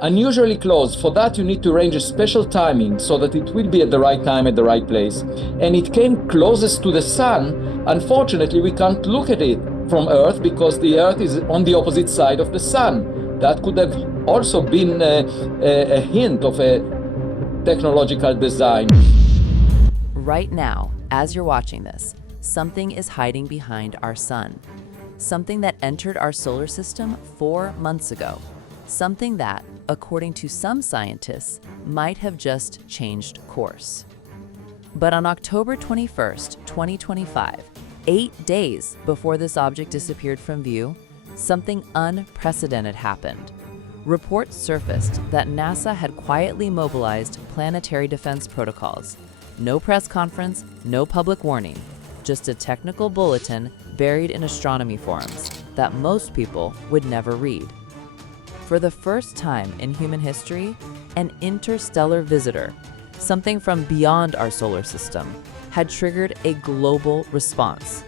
unusually close. For that, you need to arrange a special timing so that it will be at the right time, at the right place. And it came closest to the sun. Unfortunately, we can't look at it from Earth because the Earth is on the opposite side of the sun. That could have also been a hint of a technological design. Right now, as you're watching this, something is hiding behind our sun. Something that entered our solar system 4 months ago. Something that, according to some scientists, might have just changed course. But on October 21st, 2025, 8 days before this object disappeared from view, something unprecedented happened. Reports surfaced that NASA had quietly mobilized planetary defense protocols. No press conference, no public warning, just a technical bulletin buried in astronomy forums that most people would never read. For the first time in human history, an interstellar visitor, something from beyond our solar system, had triggered a global response.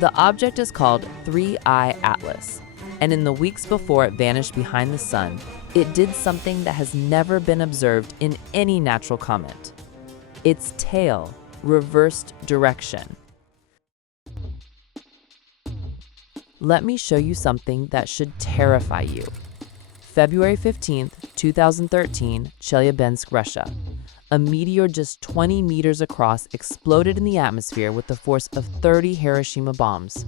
The object is called 3I Atlas, and in the weeks before it vanished behind the sun, it did something that has never been observed in any natural comet. Its tail reversed direction. Let me show you something that should terrify you. February 15th, 2013, Chelyabinsk, Russia. A meteor just 20 meters across exploded in the atmosphere with the force of 30 Hiroshima bombs.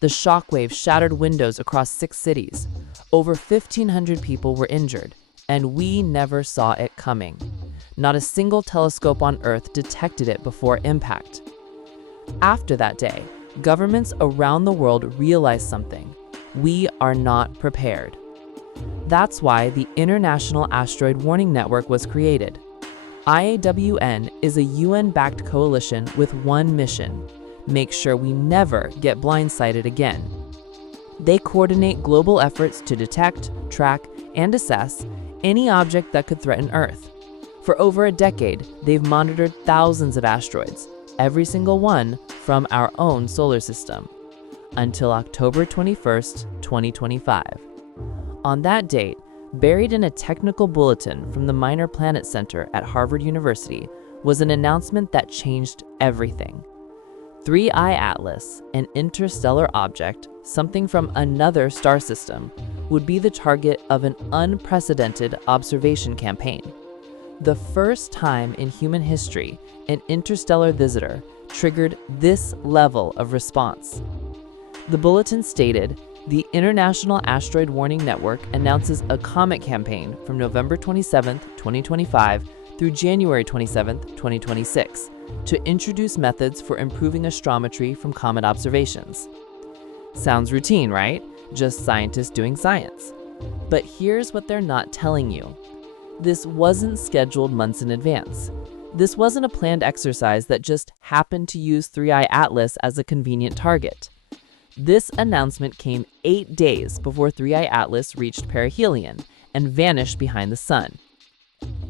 The shockwave shattered windows across 6 cities. Over 1,500 people were injured, and we never saw it coming. Not a single telescope on Earth detected it before impact. After that day, governments around the world realized something. We are not prepared. That's why the International Asteroid Warning Network was created. IAWN is a UN-backed coalition with one mission: make sure we never get blindsided again. They coordinate global efforts to detect, track, and assess any object that could threaten Earth. For over a decade, they've monitored thousands of asteroids, every single one from our own solar system, until October 21st, 2025. On that date, buried in a technical bulletin from the Minor Planet Center at Harvard University, was an announcement that changed everything. 3I Atlas, an interstellar object, something from another star system, would be the target of an unprecedented observation campaign. The first time in human history an interstellar visitor triggered this level of response. The bulletin stated, "The International Asteroid Warning Network announces a Comet campaign from November 27, 2025 through January 27, 2026 to introduce methods for improving astrometry from comet observations." Sounds routine, right? Just scientists doing science. But here's what they're not telling you. This wasn't scheduled months in advance. This wasn't a planned exercise that just happened to use 3I Atlas as a convenient target. This announcement came 8 days before 3I Atlas reached perihelion and vanished behind the sun.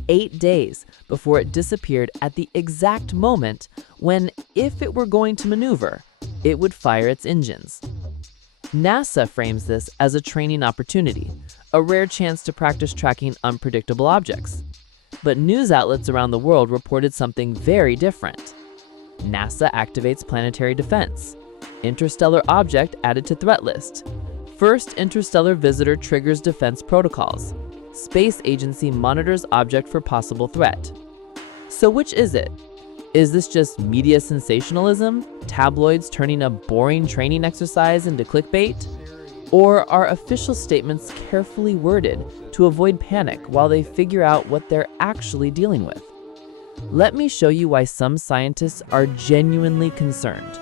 8 days before it disappeared at the exact moment when, if it were going to maneuver, it would fire its engines. NASA frames this as a training opportunity, a rare chance to practice tracking unpredictable objects. But news outlets around the world reported something very different. NASA activates planetary defense. Interstellar object added to threat list. First interstellar visitor triggers defense protocols. Space agency monitors object for possible threat. So which is it? Is this just media sensationalism? Tabloids turning a boring training exercise into clickbait? Or are official statements carefully worded to avoid panic while they figure out what they're actually dealing with? Let me show you why some scientists are genuinely concerned.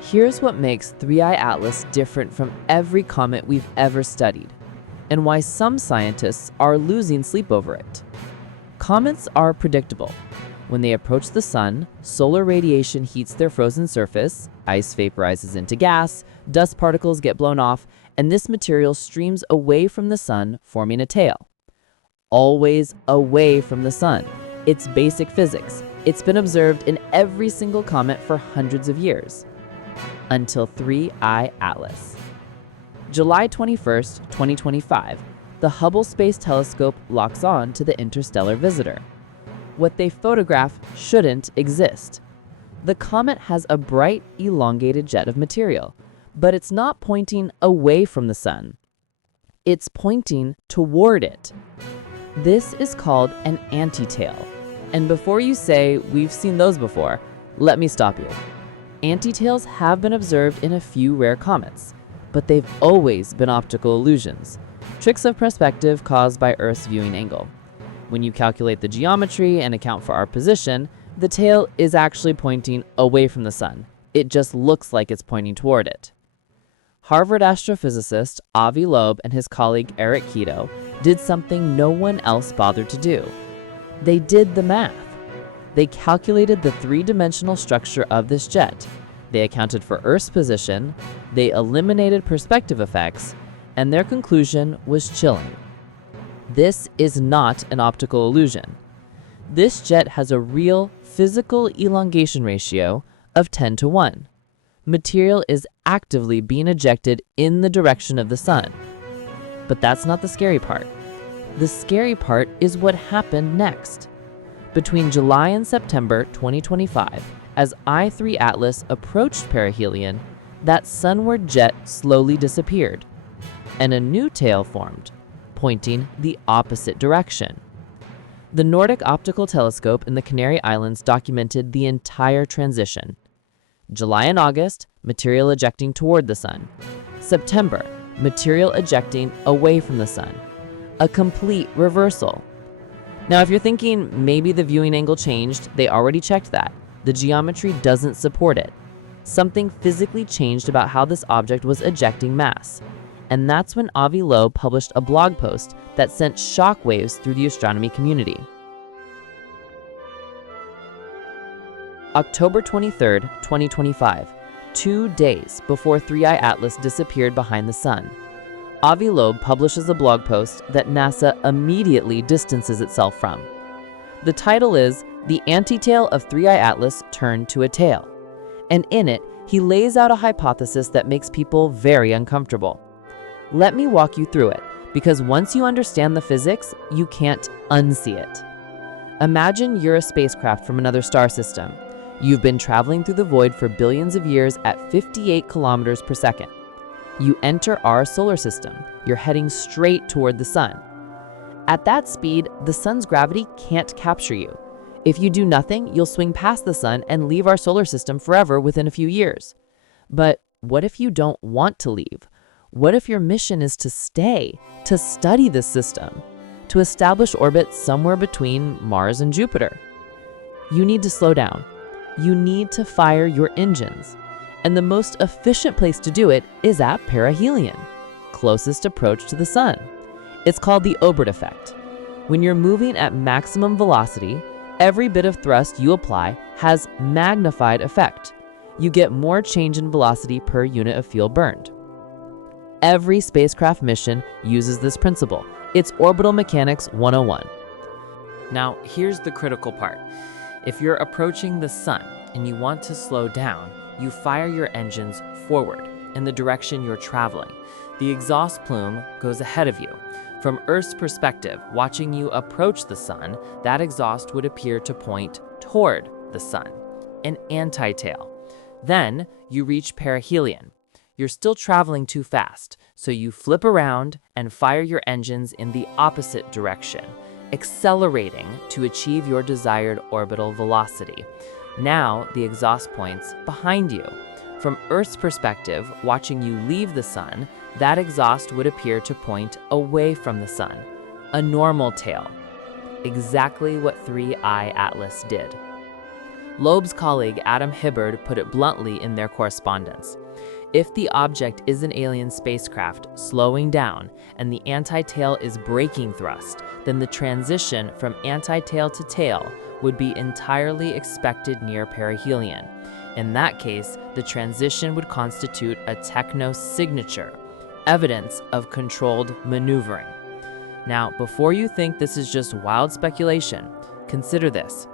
Here's what makes 3I Atlas different from every comet we've ever studied, and why some scientists are losing sleep over it. Comets are predictable. When they approach the sun, solar radiation heats their frozen surface, ice vaporizes into gas, dust particles get blown off, and this material streams away from the sun, forming a tail. Always away from the sun. It's basic physics. It's been observed in every single comet for hundreds of years. Until 3I Atlas. July 21st, 2025, the Hubble Space Telescope locks on to the interstellar visitor. What they photograph shouldn't exist. The comet has a bright, elongated jet of material, but it's not pointing away from the sun. It's pointing toward it. This is called an antitail. And before you say, we've seen those before, let me stop you. Antitails have been observed in a few rare comets, but they've always been optical illusions, tricks of perspective caused by Earth's viewing angle. When you calculate the geometry and account for our position, the tail is actually pointing away from the sun. It just looks like it's pointing toward it. Harvard astrophysicist Avi Loeb and his colleague Eric Kito did something no one else bothered to do. They did the math. They calculated the three-dimensional structure of this jet. They accounted for Earth's position, they eliminated perspective effects, and their conclusion was chilling. This is not an optical illusion. This jet has a real physical elongation ratio of 10:1. Material is actively being ejected in the direction of the sun. But that's not the scary part. The scary part is what happened next. Between July and September 2025, as I3 Atlas approached perihelion, that sunward jet slowly disappeared, and a new tail formed, pointing the opposite direction. The Nordic Optical Telescope in the Canary Islands documented the entire transition. July and August, material ejecting toward the sun. September, material ejecting away from the sun. A complete reversal. Now, if you're thinking maybe the viewing angle changed, they already checked that. The geometry doesn't support it. Something physically changed about how this object was ejecting mass. And that's when Avi Loeb published a blog post that sent shockwaves through the astronomy community. October 23rd, 2025, 2 days before 3i Atlas disappeared behind the sun, Avi Loeb publishes a blog post that NASA immediately distances itself from. The title is "The Antitail of 3i Atlas Turned to a Tail," and in it, he lays out a hypothesis that makes people very uncomfortable. Let me walk you through it, because once you understand the physics, you can't unsee it. Imagine you're a spacecraft from another star system. You've been traveling through the void for billions of years at 58 kilometers per second. You enter our solar system. You're heading straight toward the sun. At that speed, the sun's gravity can't capture you. If you do nothing, you'll swing past the sun and leave our solar system forever within a few years. But what if you don't want to leave? What if your mission is to stay, to study this system, to establish orbits somewhere between Mars and Jupiter? You need to slow down. You need to fire your engines. And the most efficient place to do it is at perihelion, closest approach to the sun. It's called the Loeb effect. When you're moving at maximum velocity, every bit of thrust you apply has magnified effect. You get more change in velocity per unit of fuel burned. Every spacecraft mission uses this principle. It's orbital mechanics 101. Now, here's the critical part. If you're approaching the sun and you want to slow down, you fire your engines forward in the direction you're traveling. The exhaust plume goes ahead of you. From Earth's perspective, watching you approach the sun, that exhaust would appear to point toward the sun, an antitail. Then you reach perihelion. You're still traveling too fast, so you flip around and fire your engines in the opposite direction, accelerating to achieve your desired orbital velocity. Now the exhaust points behind you. From Earth's perspective, watching you leave the sun, that exhaust would appear to point away from the sun, a normal tail. Exactly what 3i Atlas did. Loeb's colleague Adam Hibbard put it bluntly in their correspondence. If the object is an alien spacecraft slowing down and the antitail is braking thrust, then the transition from antitail to tail would be entirely expected near perihelion. In that case, the transition would constitute a technosignature, evidence of controlled maneuvering. Now, before you think this is just wild speculation, consider this.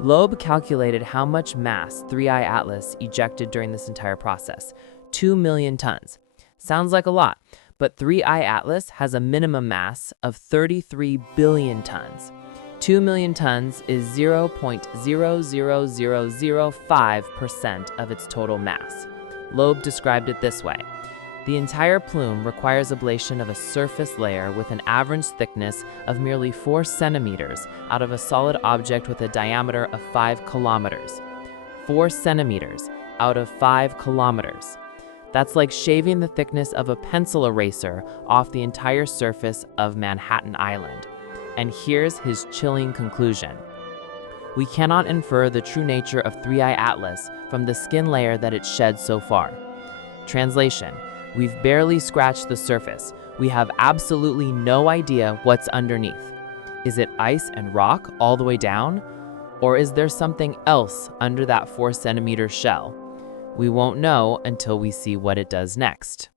Loeb calculated how much mass 3i Atlas ejected during this entire process. 2 million tons. Sounds like a lot, but 3I Atlas has a minimum mass of 33 billion tons. 2 million tons is 0.00005% of its total mass. Loeb described it this way: the entire plume requires ablation of a surface layer with an average thickness of merely 4 centimeters out of a solid object with a diameter of 5 kilometers. 4 centimeters out of 5 kilometers. That's like shaving the thickness of a pencil eraser off the entire surface of Manhattan Island. And here's his chilling conclusion: we cannot infer the true nature of 3I Atlas from the skin layer that it sheds so far. Translation: we've barely scratched the surface. We have absolutely no idea what's underneath. Is it ice and rock all the way down? Or is there something else under that 4-centimeter shell? We won't know until we see what it does next.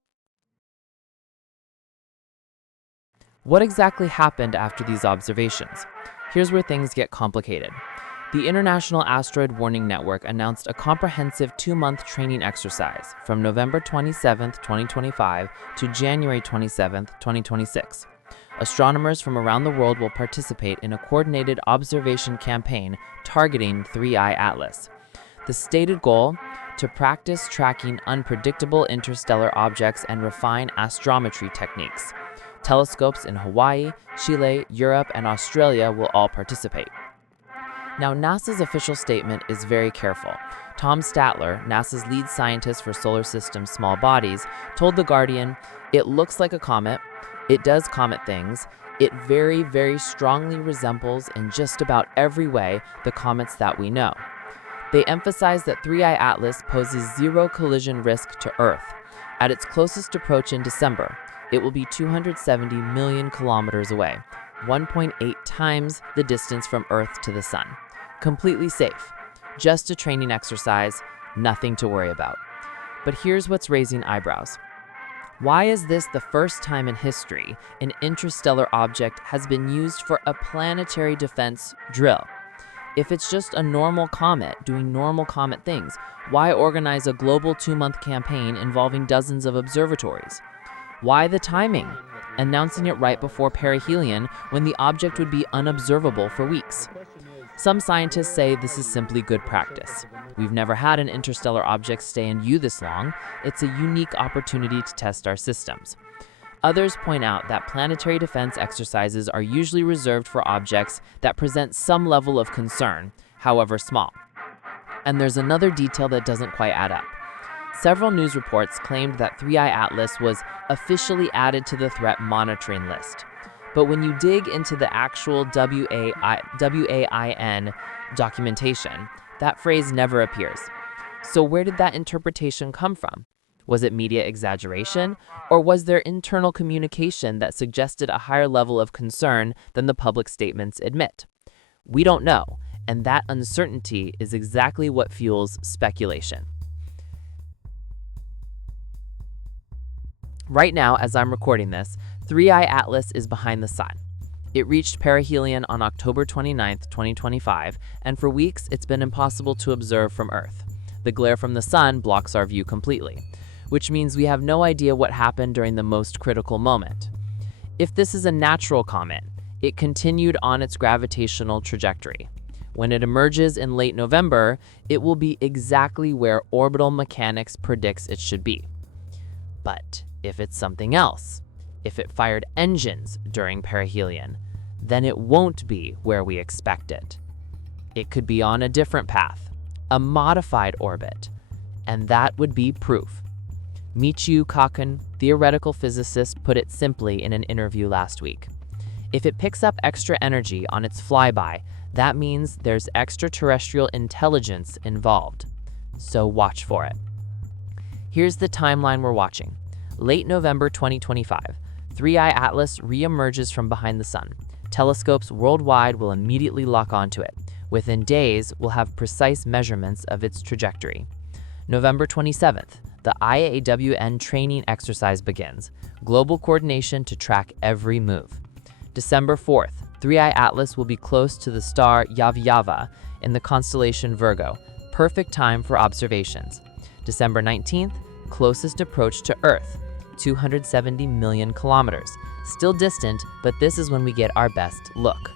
What exactly happened after these observations? Here's where things get complicated. The International Asteroid Warning Network announced a comprehensive 2-month training exercise from November 27, 2025 to January 27, 2026. Astronomers from around the world will participate in a coordinated observation campaign targeting 3I Atlas. The stated goal: to practice tracking unpredictable interstellar objects and refine astrometry techniques. Telescopes in Hawaii, Chile, Europe, and Australia will all participate. Now, NASA's official statement is very careful. Tom Statler, NASA's lead scientist for solar system small bodies, told The Guardian, "It looks like a comet. It does comet things. It very, very strongly resembles in just about every way the comets that we know." They emphasized that 3I Atlas poses zero collision risk to Earth. At its closest approach in December, it will be 270 million kilometers away, 1.8 times the distance from Earth to the Sun. Completely safe. Just a training exercise, nothing to worry about. But here's what's raising eyebrows. Why is this the first time in history an interstellar object has been used for a planetary defense drill? If it's just a normal comet doing normal comet things, why organize a global 2-month campaign involving dozens of observatories? Why the timing? Announcing it right before perihelion when the object would be unobservable for weeks. Some scientists say this is simply good practice. We've never had an interstellar object stay in view this long. It's a unique opportunity to test our systems. Others point out that planetary defense exercises are usually reserved for objects that present some level of concern, however small. And there's another detail that doesn't quite add up. Several news reports claimed that 3I Atlas was officially added to the threat monitoring list. But when you dig into the actual IAWN documentation, that phrase never appears. So where did that interpretation come from? Was it media exaggeration, or was there internal communication that suggested a higher level of concern than the public statements admit? We don't know, and that uncertainty is exactly what fuels speculation. Right now, as I'm recording this, 3I Atlas is behind the Sun. It reached perihelion on October 29, 2025, and for weeks it's been impossible to observe from Earth. The glare from the Sun blocks our view completely, which means we have no idea what happened during the most critical moment. If this is a natural comet, it continued on its gravitational trajectory. When it emerges in late November, it will be exactly where orbital mechanics predicts it should be. But if it's something else, if it fired engines during perihelion, then it won't be where we expect it. It could be on a different path, a modified orbit, and that would be proof. Michio Kaku, theoretical physicist, put it simply in an interview last week. If it picks up extra energy on its flyby, that means there's extraterrestrial intelligence involved. So watch for it. Here's the timeline we're watching. Late November 2025, 3I Atlas re-emerges from behind the Sun. Telescopes worldwide will immediately lock onto it. Within days, we'll have precise measurements of its trajectory. November 27th, the IAWN training exercise begins. Global coordination to track every move. December 4th, 3I Atlas will be close to the star Yavyava in the constellation Virgo. Perfect time for observations. December 19th, closest approach to Earth. 270 million kilometers. Still distant, but this is when we get our best look.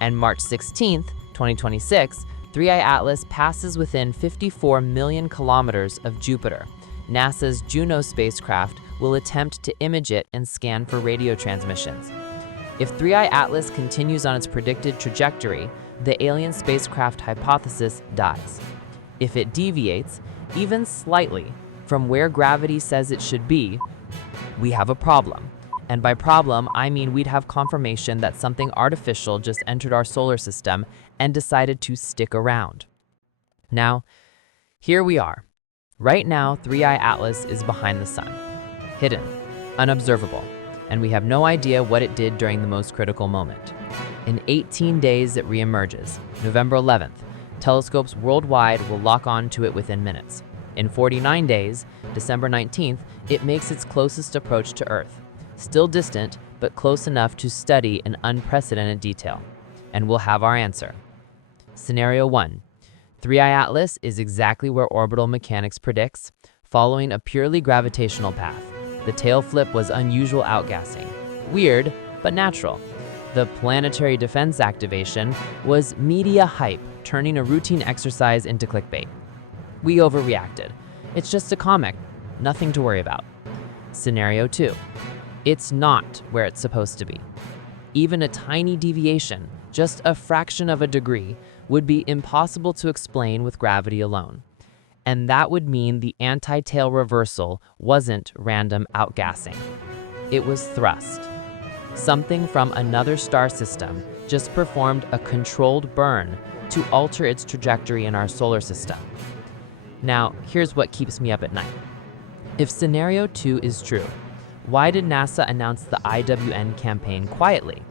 And March 16th, 2026, 3i Atlas passes within 54 million kilometers of Jupiter. NASA's Juno spacecraft will attempt to image it and scan for radio transmissions. If 3i Atlas continues on its predicted trajectory, the alien spacecraft hypothesis dies. If it deviates, even slightly, from where gravity says it should be, we have a problem. And by problem, I mean we'd have confirmation that something artificial just entered our solar system and decided to stick around. Now, here we are. Right now, 3i Atlas is behind the sun, hidden, unobservable, and we have no idea what it did during the most critical moment. In 18 days, it reemerges. November 11th, telescopes worldwide will lock on to it within minutes. In 49 days, December 19th, it makes its closest approach to Earth. Still distant, but close enough to study in unprecedented detail. And we'll have our answer. Scenario 1. 3i Atlas is exactly where orbital mechanics predicts, following a purely gravitational path. The tail flip was unusual outgassing. Weird, but natural. The planetary defense activation was media hype, turning a routine exercise into clickbait. We overreacted. It's just a comet, nothing to worry about. Scenario 2. It's not where it's supposed to be. Even a tiny deviation, just a fraction of a degree, would be impossible to explain with gravity alone. And that would mean the anti-tail reversal wasn't random outgassing. It was thrust. Something from another star system just performed a controlled burn to alter its trajectory in our solar system. Now, here's what keeps me up at night. If scenario 2 is true, why did NASA announce the IAWN campaign quietly?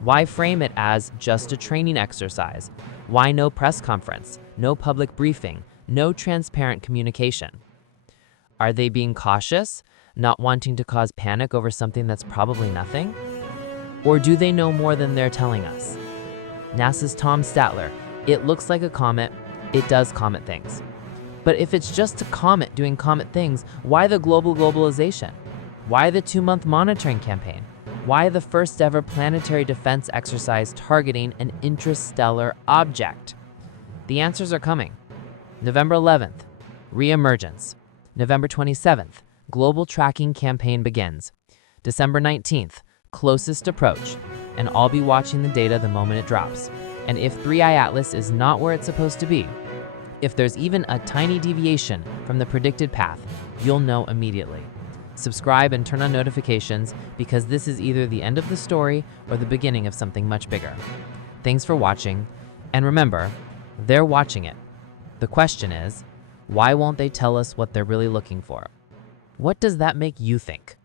Why frame it as just a training exercise? Why no press conference, no public briefing, no transparent communication? Are they being cautious, not wanting to cause panic over something that's probably nothing? Or do they know more than they're telling us? NASA's Tom Statler, it looks like a comet, it does comet things. But if it's just a comet doing comet things, why the globalization? Why the 2-month monitoring campaign? Why the first ever planetary defense exercise targeting an interstellar object? The answers are coming. November 11th, reemergence. November 27th, global tracking campaign begins. December 19th, closest approach, and I'll be watching the data the moment it drops. And if 3i Atlas is not where it's supposed to be, if there's even a tiny deviation from the predicted path, you'll know immediately. Subscribe and turn on notifications because this is either the end of the story or the beginning of something much bigger. Thanks for watching, and remember, they're watching it. The question is, why won't they tell us what they're really looking for? What does that make you think?